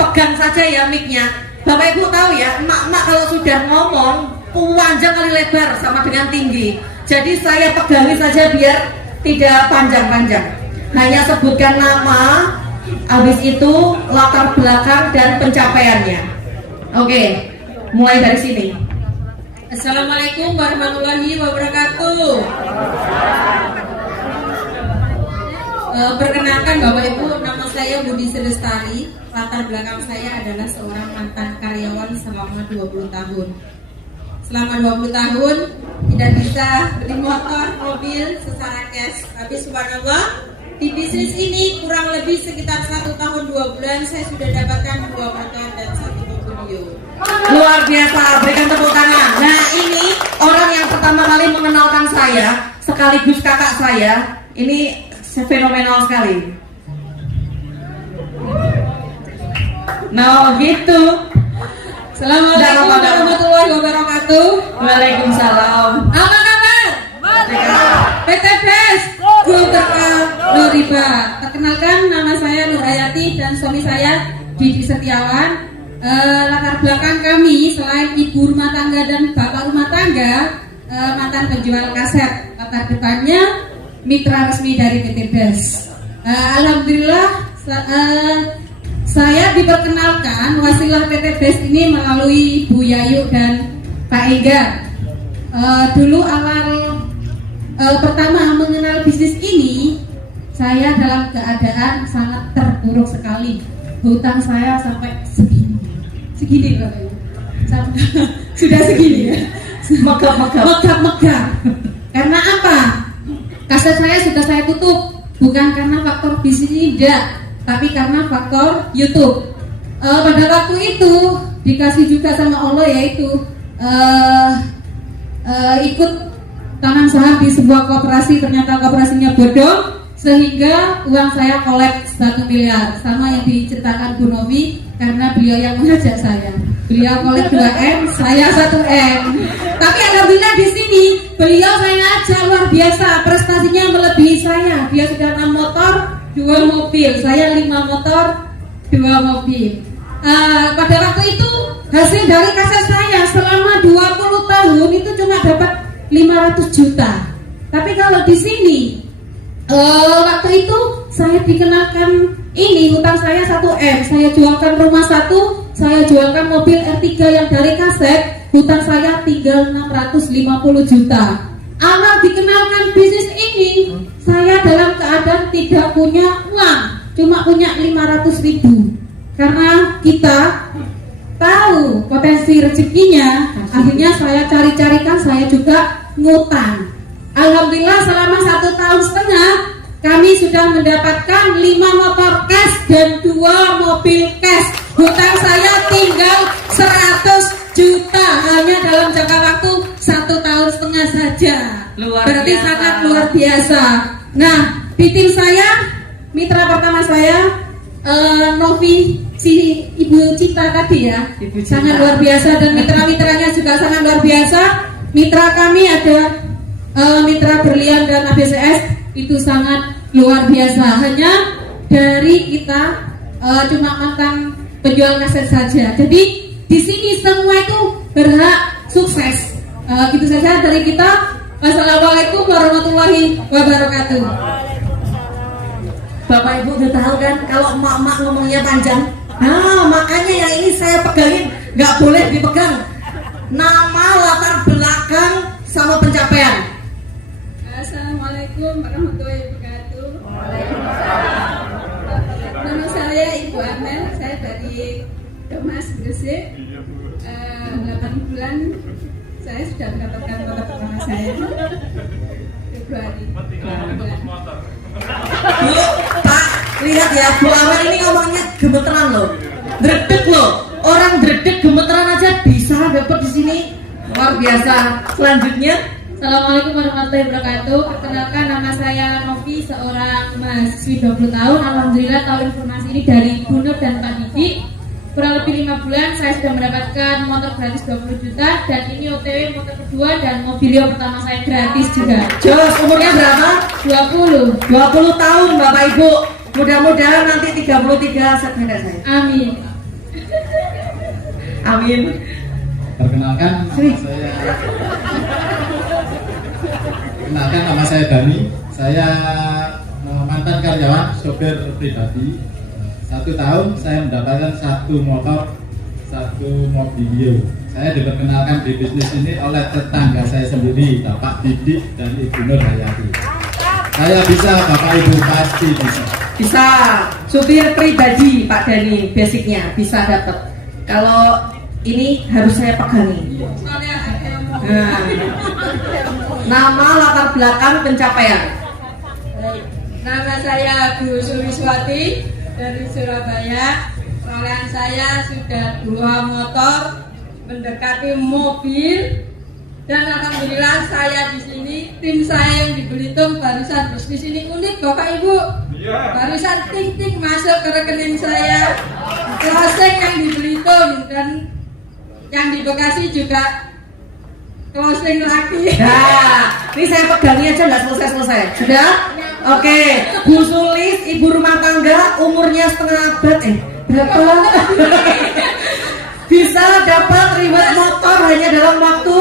pegang saja ya mic-nya. Bapak Ibu tahu ya, emak-emak kalau sudah ngomong panjang kali lebar sama dengan tinggi. Jadi saya pegangi saja biar tidak panjang-panjang. Hanya sebutkan nama, habis itu latar belakang dan pencapaiannya. Oke, mulai dari sini. Assalamualaikum warahmatullahi wabarakatuh. Perkenalkan Bapak Ibu, nama saya Budi Selestari. Latar belakang saya adalah seorang mantan karyawan selama 20 tahun. Selama 20 tahun tidak bisa beli motor, mobil secara cash. Tapi subhanallah, di bisnis ini kurang lebih sekitar 1 tahun 2 bulan saya sudah dapatkan 2 motor dan 1 mobil. Luar biasa, berikan tepuk tangan. Nah ini orang yang pertama kali mengenalkan saya, sekaligus kakak saya. Ini fenomenal sekali. Nah gitu. Assalamualaikum warahmatullahi wabarakatuh. Waalaikumsalam. Apa kabar? PT Best Group Terkal Nuriba. Perkenalkan, nama saya Nur Hayati dan suami saya Didi Setiawan. Latar belakang kami selain ibu rumah tangga dan bapak rumah tangga, mantan penjual kaset. Latar depannya mitra resmi dari PT Best. Alhamdulillah saya diperkenalkan wasilah PT Best ini melalui Bu Yayu dan Pak Ega. Dulu awal pertama mengenal bisnis ini, saya dalam keadaan sangat terpuruk sekali. Hutang saya sampai segini Bapak Ibu. Sudah segini ya. Megap. Karena apa? Kaset saya sudah saya tutup, bukan karena faktor bisnis ini tidak, tapi karena faktor YouTube. Pada waktu itu dikasih juga sama Allah, yaitu ikut tanam saham di sebuah koperasi. Ternyata koperasinya bodong, sehingga uang saya kolek 1 miliar, sama yang diceritakan Bu Novi, karena beliau yang mengajak saya. Beliau kolek 2M, saya 1M. Tapi alhamdulillah di sini beliau saya ajak luar biasa, prestasinya melebihi saya. Dia sudah 6 motor, 2 mobil, saya 5 motor, 2 mobil. Pada waktu itu hasil dari kaset saya selama 20 tahun itu cuma dapat 500 juta. Tapi kalau di sini waktu itu saya dikenalkan ini hutang saya 1M, saya jualkan rumah 1, saya jualkan mobil R3 yang dari kaset, hutang saya tinggal 650 juta. Awal dikenalkan bisnis ini, saya dalam keadaan tidak punya uang, cuma punya 500 ribu. Karena kita tahu potensi rezekinya, akhirnya saya cari-carikan, saya juga ngutang. Alhamdulillah selama 1,5 tahun kami sudah mendapatkan 5 motor cash dan 2 mobil cash. Hutang saya tinggal 100 juta hanya dalam jangka waktu 1,5 tahun saja. Berarti biasa. Sangat luar biasa. Nah, di tim saya, mitra pertama saya Novi, si Ibu Cita tadi ya, sangat luar biasa, dan mitra-mitranya juga sangat luar biasa. Mitra kami ada Mitra Berlian dan ABCS, itu sangat luar biasa. Hanya dari kita cuma mantan penjual kaset saja. Jadi di sini semua itu berhak sukses. Gitu saja dari kita. Wassalamualaikum warahmatullahi wabarakatuh. Bapak Ibu udah tahu kan kalau emak-emak ngomongnya panjang. Nah, makanya yang ini saya pegangin, nggak boleh dipegang. Nama, latar belakang, sama pencapaian. Assalamualaikum warahmatullahi wabarakatuh. Nama saya Ibu Amel, saya dari Domas Gresik. 8 bulan saya sudah mendapatkan motor pertama saya. Februari. Bu, Pak, lihat ya, Bu Amel ini ngomongnya gemeteran loh, dredeg loh. Orang dredeg gemeteran aja bisa dapat di sini, luar biasa. Selanjutnya, Assalamualaikum warahmatullahi wabarakatuh. Perkenalkan, nama saya Novi, seorang mahasiswi 20 tahun. Alhamdulillah tahu informasi ini dari Bu Nur dan Pak Didi. Kurang lebih 5 bulan saya sudah mendapatkan motor gratis 20 juta. Dan ini OTW motor kedua dan mobilio pertama saya gratis juga. Jos, umurnya berapa? 20. 20 tahun Bapak Ibu. Mudah-mudahan nanti 33 September saya. Amin. Amin. Perkenalkan nama saya Dani. Saya mantan karyawan sopir pribadi. 1 tahun saya mendapatkan 1 motor, 1 mobilio. Saya diperkenalkan di bisnis ini oleh tetangga saya sendiri, Bapak Didik dan Ibu Nur Hayati. Saya bisa, Bapak Ibu pasti bisa. Bisa, supir pribadi Pak Dani, basicnya bisa dapat. Kalau ini harus saya pegangi. Nah, nama, latar belakang, pencapaian. Nama saya Bu Suliswati dari Surabaya. Perolehan saya sudah 2 motor, mendekati mobil, dan alhamdulillah saya di sini. Tim saya yang di Belitung barusan bisnis ini unik, Bapak Ibu. Barusan ting-ting masuk ke rekening saya. Closing yang di Belitung dan yang di Bekasi juga closing lagi. Nah, ini saya pegangi aja nggak selesai-selesai. Sudah? Oke, Bu Sulis, ibu rumah tangga, umurnya setengah abad. Berapa? Bisa dapat reward motor hanya dalam waktu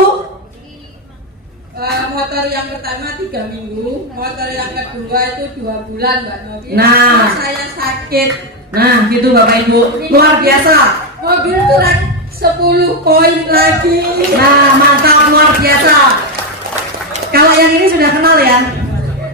motor yang pertama 3 minggu, motor yang kedua itu 2 bulan, Mbak Novi. Nah. Saya sakit. Nah, gitu Bapak Ibu. Luar biasa. Mobil kurang 10 koin lagi. Nah, mantap, luar biasa. Kalau yang ini sudah kenal ya?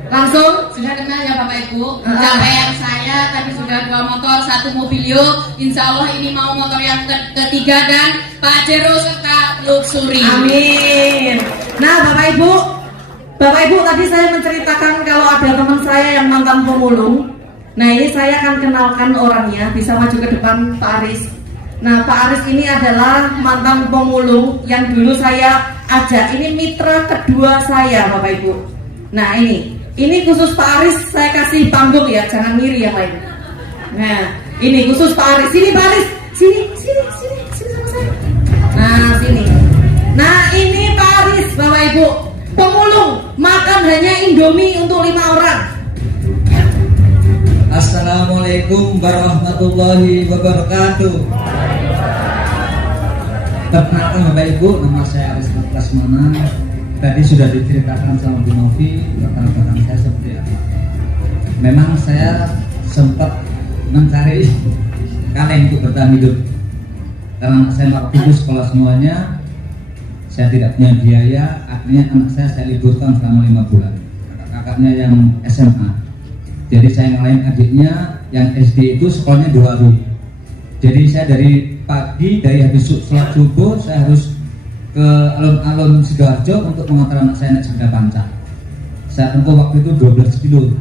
Langsung Sudah kenal ya Bapak Ibu. Pencapaian saya tadi sudah 2 motor, 1 mobilio. Insya Allah ini mau motor yang ketiga dan Pajero serta Luxury. amin. Nah, Bapak Ibu tadi saya menceritakan kalau ada teman saya yang mantan pemulung. Nah, ini saya akan kenalkan orangnya. Bisa maju ke depan Pak Aris. Nah, Pak Aris ini adalah mantan pemulung yang dulu saya ajak. Ini mitra kedua saya, Bapak Ibu. Nah, ini khusus Pak Aris, saya kasih panggung ya, jangan ngiri yang lain. Nah, ini khusus Pak Aris. Sini Pak Aris, sini sama saya. Nah, sini. Nah, ini Pak Aris, Bapak Ibu, pemulung, makan hanya Indomie untuk 5 orang. Assalamualaikum warahmatullahi wabarakatuh. Perkenalkan Bapak Ibu, nama saya Aris Prasmana. Tadi sudah diceritakan sama Bu Novi latar belakang saya seperti apa. Memang saya sempat mencari kaleng untuk bertahan hidup. Karena saya waktu itu sekolah semuanya, saya tidak punya biaya. Akhirnya anak saya liburkan selama 5 bulan. Kakaknya yang SMA. Jadi saya ngalahin adiknya yang SD itu sekolahnya di warung. Jadi saya dari pagi, dari habis sholat subuh saya harus ke alun-alun Sidoarjo untuk mengantar anak saya naik sepeda panca. Saya tempuh waktu itu 12 kilo.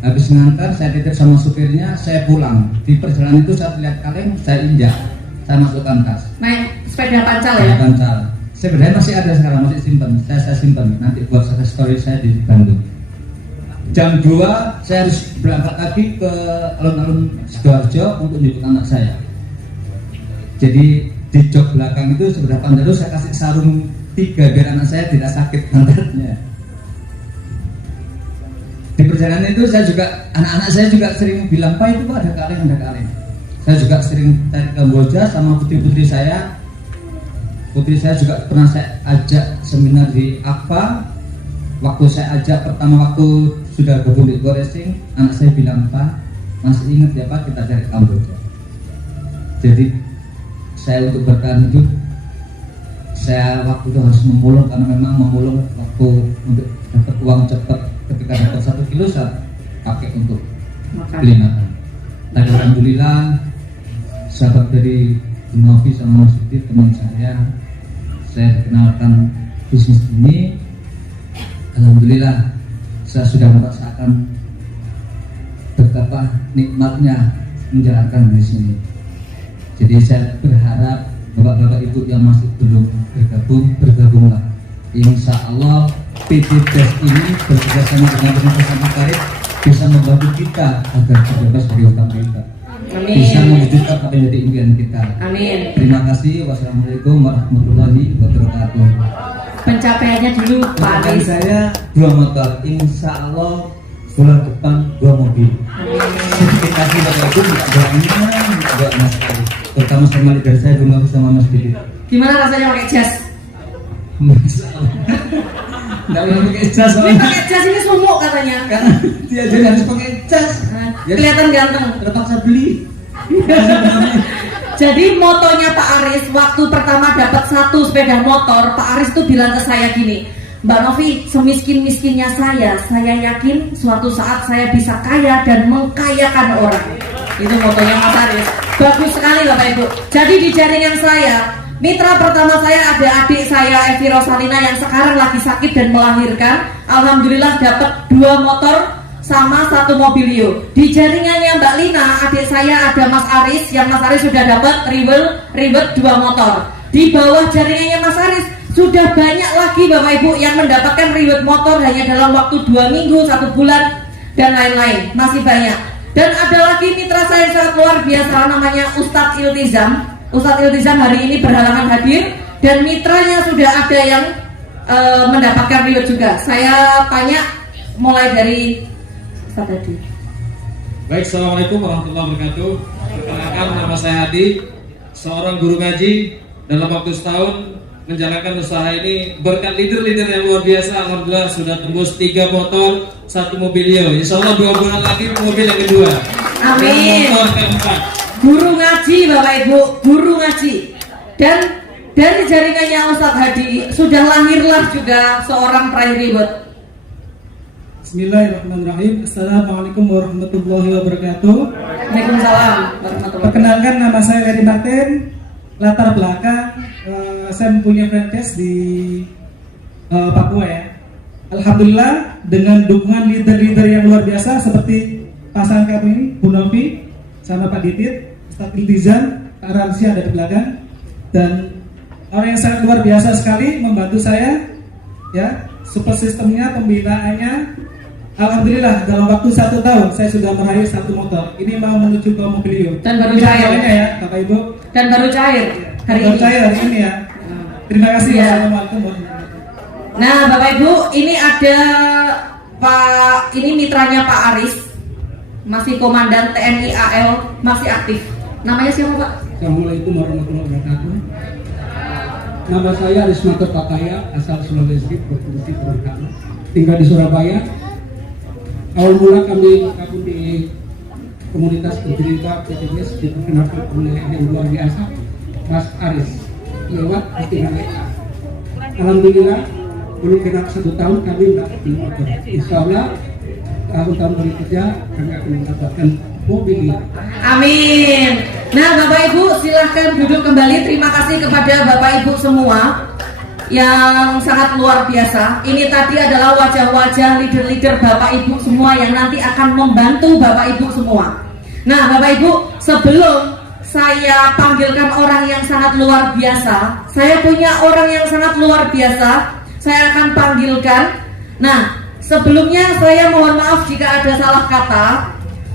Habis ngantar, saya titip sama supirnya, saya pulang. Di perjalanan itu saya lihat kaleng, saya injak, saya masukkan tas. Naik sepeda pancal ya? Sepeda pancal. Sepedanya masih ada sekarang, masih simpen. Saya simpen. Nanti buat sukses story saya di Bandung. Jam 2 saya harus berangkat lagi ke alun-alun Sidoarjo untuk jemput anak saya. Jadi di jok belakang itu sebelah pantai saya kasih sarung 3 biar anak saya tidak sakit pantatnya. perjalanan itu saya juga, anak-anak saya juga sering bilang, Pak itu Pak ada kaleng. Saya juga sering cari ke Kamboja sama putri-putri saya. Putri saya juga pernah saya ajak seminar di AKPA. Waktu saya ajak waktu sudah gabung di Go Racing, anak saya bilang, Pak masih ingat ya Pak kita cari Kamboja. Jadi saya untuk bertahan hidup, saya waktu itu harus memulung, karena memang memulung waktu untuk dapat uang cepat. Ketika dapat 1 kilo saya pakai untuk beli makan. Tapi alhamdulillah sahabat dari Novi sama Mas Didi, teman saya dikenalkan bisnis ini. Alhamdulillah saya sudah merasakan betapa nikmatnya menjalankan bisnis ini. Jadi saya berharap bapak-bapak ibu yang masih belum bergabunglah. Insya Allah PT Best ini bekerjasama dengan Universitas Karib bisa membantu kita agar terbebas dari hutang kita. Amin. Bisa mewujudkan apa yang jadi impian kita. Amin. Terima kasih. Wassalamualaikum warahmatullahi wabarakatuh. Pencapaiannya dulu Pak Amin. Aris. Saya 2 motor, insya Allah bulan depan 2 mobil. Terima kasih Bapak Ibu, doa Mas Ari. Terutama sama dari saya Bung Novi sama Mas Didi. Gimana rasanya pakai jas? Nggak boleh pakai jas Ini pakai jas ini sumuk katanya. karena dia jadi harus pakai jas. Kelihatan ganteng. Terpaksa beli. Jadi motonya Pak Aris waktu pertama dapat 1 sepeda motor, Pak Aris tuh bilang ke saya gini, Mbak Novi, semiskin-miskinnya saya yakin suatu saat saya bisa kaya dan mengkayakan orang. Itu motonya Mas Aris. Bagus sekali Bapak Ibu. Jadi di jaringan saya, mitra pertama saya ada adik saya Evi Rosalina yang sekarang lagi sakit dan melahirkan. Alhamdulillah dapat 2 motor sama 1 mobilio. Di jaringannya Mbak Lina, adik saya ada Mas Aris, yang Mas Aris sudah dapat ribet 2 motor. Di bawah jaringannya Mas Aris sudah banyak lagi Bapak Ibu yang mendapatkan ribet motor hanya dalam waktu 2 minggu, 1 bulan dan lain-lain. Masih banyak. Dan ada lagi mitra saya yang sangat luar biasa, namanya Ustadz Iltizam. Ustadz Iltizam hari ini berhalangan hadir dan mitranya sudah ada yang mendapatkan ribet juga. Saya tanya mulai dari Ustadz Hadi. Baik, assalamualaikum warahmatullahi wabarakatuh. Perkenalkan, nama saya Hadi, seorang guru ngaji. Dalam waktu setahun menjalankan usaha ini berkat leader-leader yang luar biasa. Alhamdulillah sudah tembus 3 motor, 1 mobilio. Insya Allah 2 bulan lagi mobil yang kedua. Amin. Dan motor keempat. Guru ngaji Bapak Ibu, guru ngaji. Dan dari jaringannya Ustadz Hadi sudah lahirlah juga seorang peraih ribet. Bismillahirrahmanirrahim. Assalamualaikum warahmatullahi wabarakatuh. Waalaikumsalam warahmatullahi. Perkenalkan, nama saya Heri Martin. Latar belakang saya mempunyai franchise di Papua ya. Alhamdulillah dengan dukungan leader-leader yang luar biasa seperti pasangan kami ini, Bu Novi sama Pak Didit, Ustadz Iltizam, Pak Ramsi ada di belakang, dan orang yang sangat luar biasa sekali membantu saya ya. Support sistemnya, pembinaannya, alhamdulillah dalam waktu 1 tahun saya sudah meraih 1 motor. Ini mau menuju ke mobilio. Dan baru cair ya Bapak Ibu. Dan baru cair hari Baru ini. cair hari ini ya. Terima kasih. Ya. Assalamualaikum warahmatullahi wabarakatuh. Nah Bapak Ibu, ini ada ini mitranya Pak Aris, masih komandan TNI AL, masih aktif. Namanya siapa Pak? Assalamualaikum warahmatullahi wabarakatuh. Nama saya Arismato Pakaya, asal Sulawesi, Provinsi Gorontalo. Tinggal di Surabaya. Awal mula kami gabung di komunitas pencerita PTBS diperkenalkan oleh yang luar biasa, Mas Aris, lewat postingan WA. Alhamdulillah, belum genap 1 tahun kami mendapat motor. Insya Allah tahun-tahun berikutnya kami akan mendapatkan mobil. Amin. Nah Bapak Ibu silahkan duduk kembali. Terima kasih kepada Bapak Ibu semua yang sangat luar biasa. Ini tadi adalah wajah-wajah leader-leader Bapak Ibu semua yang nanti akan membantu Bapak Ibu semua. Nah Bapak Ibu, sebelum saya panggilkan orang yang sangat luar biasa, saya punya orang yang sangat luar biasa, saya akan panggilkan. Nah sebelumnya saya mohon maaf jika ada salah kata,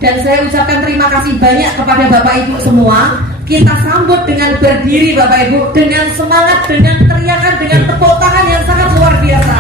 dan saya ucapkan terima kasih banyak kepada Bapak Ibu semua. Kita sambut dengan berdiri Bapak Ibu, dengan semangat, dengan teriakan, dengan tepuk tangan yang sangat luar biasa.